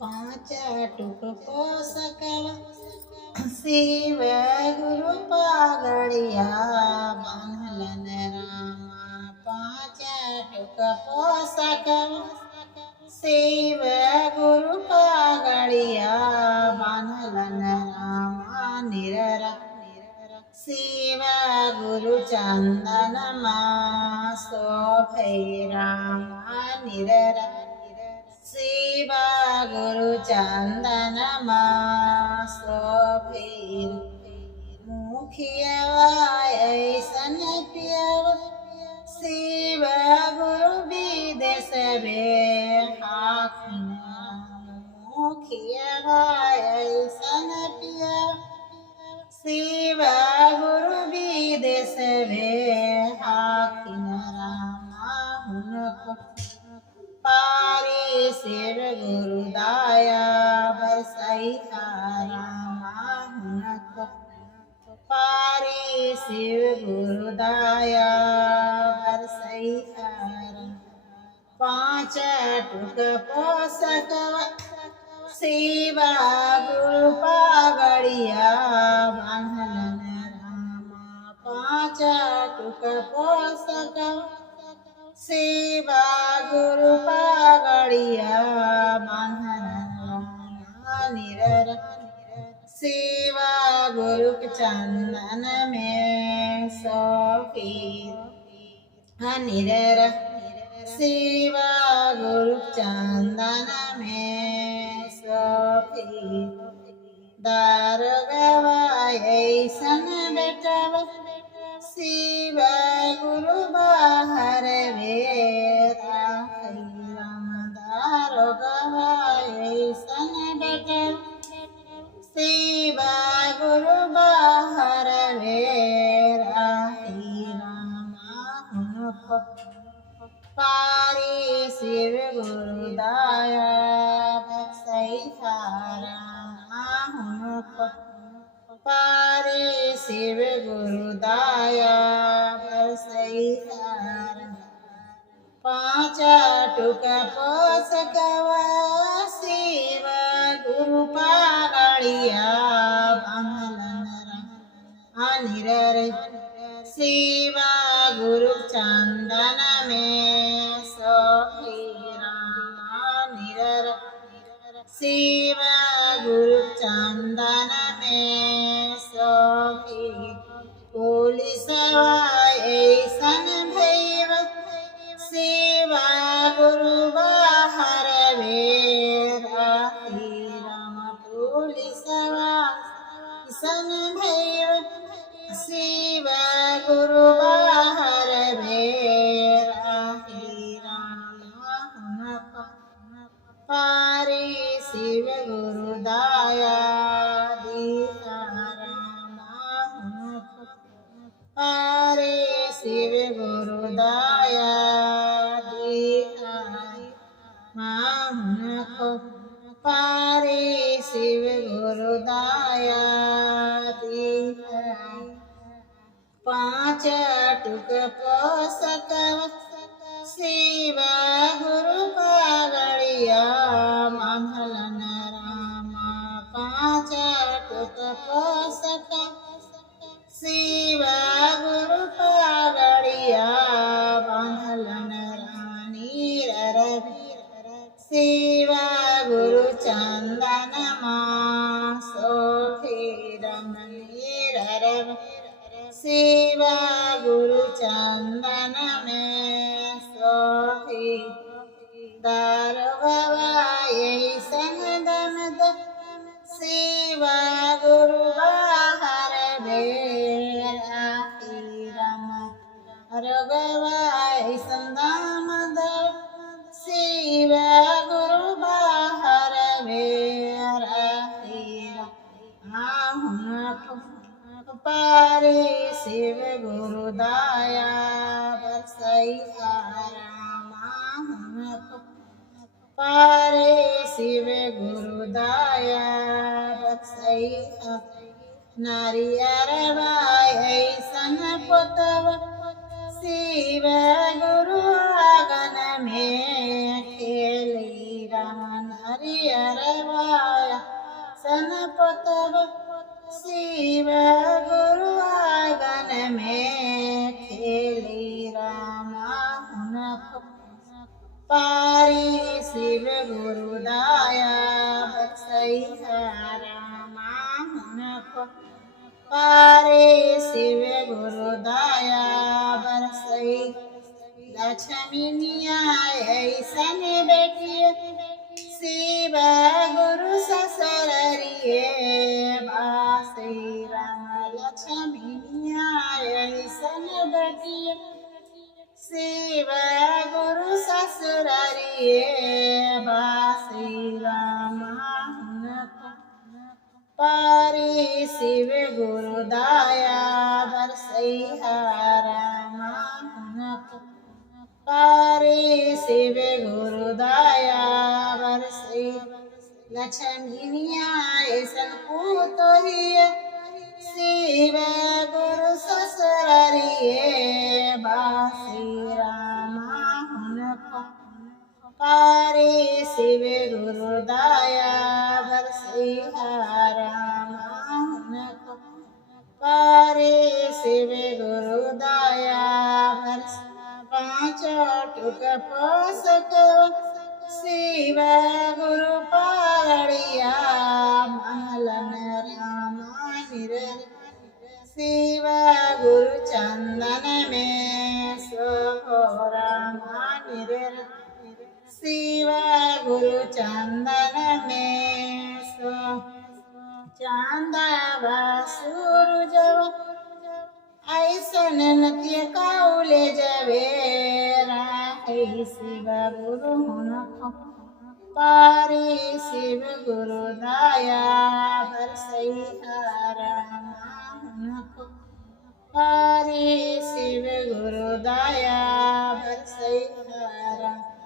पांच टुक पोसकव शिव गुरु पागड़िया बांधलन रामा। पांच टुक पोसकव शिव गुरु पागड़िया बांधलन रामा। निररा शिव गुरु चंदन शोभे रामा। निररा शिव गुरु चंदन शोभे। मुखिया ऐसन पियव शिव गुरु विदेश हाकिम। मुखिया ऐसन पियव शिव गुरु विदेश हाकिम रामा। हुनको पारी शिव गुरु दाया बरसैया रामा। हुनको पारी शिव गुरु दाया बरसैया रामा। पांच टुक पोसकव शिव गुरु पागड़िया बांधलन रामा। पांच टुक पोसकव शिव गुरु पागड़िया बांधलन रामा। निररा शिव गुरु चंदन में शोभे। निररा शिव गुरु चंदन में शोभे। दारोगवा ऐसन बेटव शिव गुरु बाहर वेरा राम। दारोगवा ऐसन बेटव शिव गुरु बाहर वेरा रामा। हुनको पारी शिव गुरु दाया बरसैया रामा। हुनको पारी शिव गुरु दाया बरसैया रामा। पांच टुक पोसकव शिव गुरु पागड़िया बांधलन रामा। निररा शिव गुरु चंदन में शोभे रामा। निररा शिव गुरु चंदन में शोभे। पुलिस ऐसन भैव शिव गुरु बाहर वेरा राम। पुलिस ऐसन भैव शिव गुरु बाहर वेरा रामा। हुनको पारी शिव गुरु दाया दिया रामा। हुनको पारी शिव गुरु दाया दिया। हुनको पारी शिव गुरु दाया दिया। पांच टुक पोसकव शिव गुरु पागड़िया बांधलन रामा। पांच टुक पोसकव शिव गुरु पागड़िया बांधलन रानी। शिव गुरु चंदन शोभे रमणीर। शिव गुरु चंदन में शोभे। दारोगवा ऐसन दमद शिव गुरु बाहर वेरा रामा। दारोगवा ऐसन दमद शिव गुरु बाहर वेरा रामा। हुनको पारी शिव गुरु दाया बरसैया रामा। हुनको पारी शिव गुरु दाया बरसैया। नारियर ऐसन पुतव शिव गुरु आंगन में खेली रमन हरिहर वाया सनपतव शिव गुरु आंगन में खेली रामा हुनक पारी शिव गुरु दाया बरसई रामा हुनक पारे शिव गुरु दाया बरसई लक्ष्मी ऐसन बेटिय शिव गुरु ससुरिये बासी राम लक्ष्मी ऐसन बेटिय शिव गुरु ससुरिये बासी राम पारी शिव गुरु दाया बरसई रामा हुनक पारी शिव गुरु दाया बरसई लक्ष्मी ऐसन पुतोहिय शिव गुरु ससुरिये बासी रामा हुनक पारी शिव गुरु दाया बरसई रामा हुनक पारी शिव गुरु दाया बरस पाँच टुक पोसक शिव गुरु पाड़िया महलन रामा निरर शिव गुरु चंदन में सो रामा निरर शिव गुरु चंदन में सो चांदा सूरजव ऐसन नृत्य कौले जवे राही शिव गुरु हुनक पारी शिव गुरु दाया बरसई रामा हुनक पारी शिव गुरु दाया बरसई रामा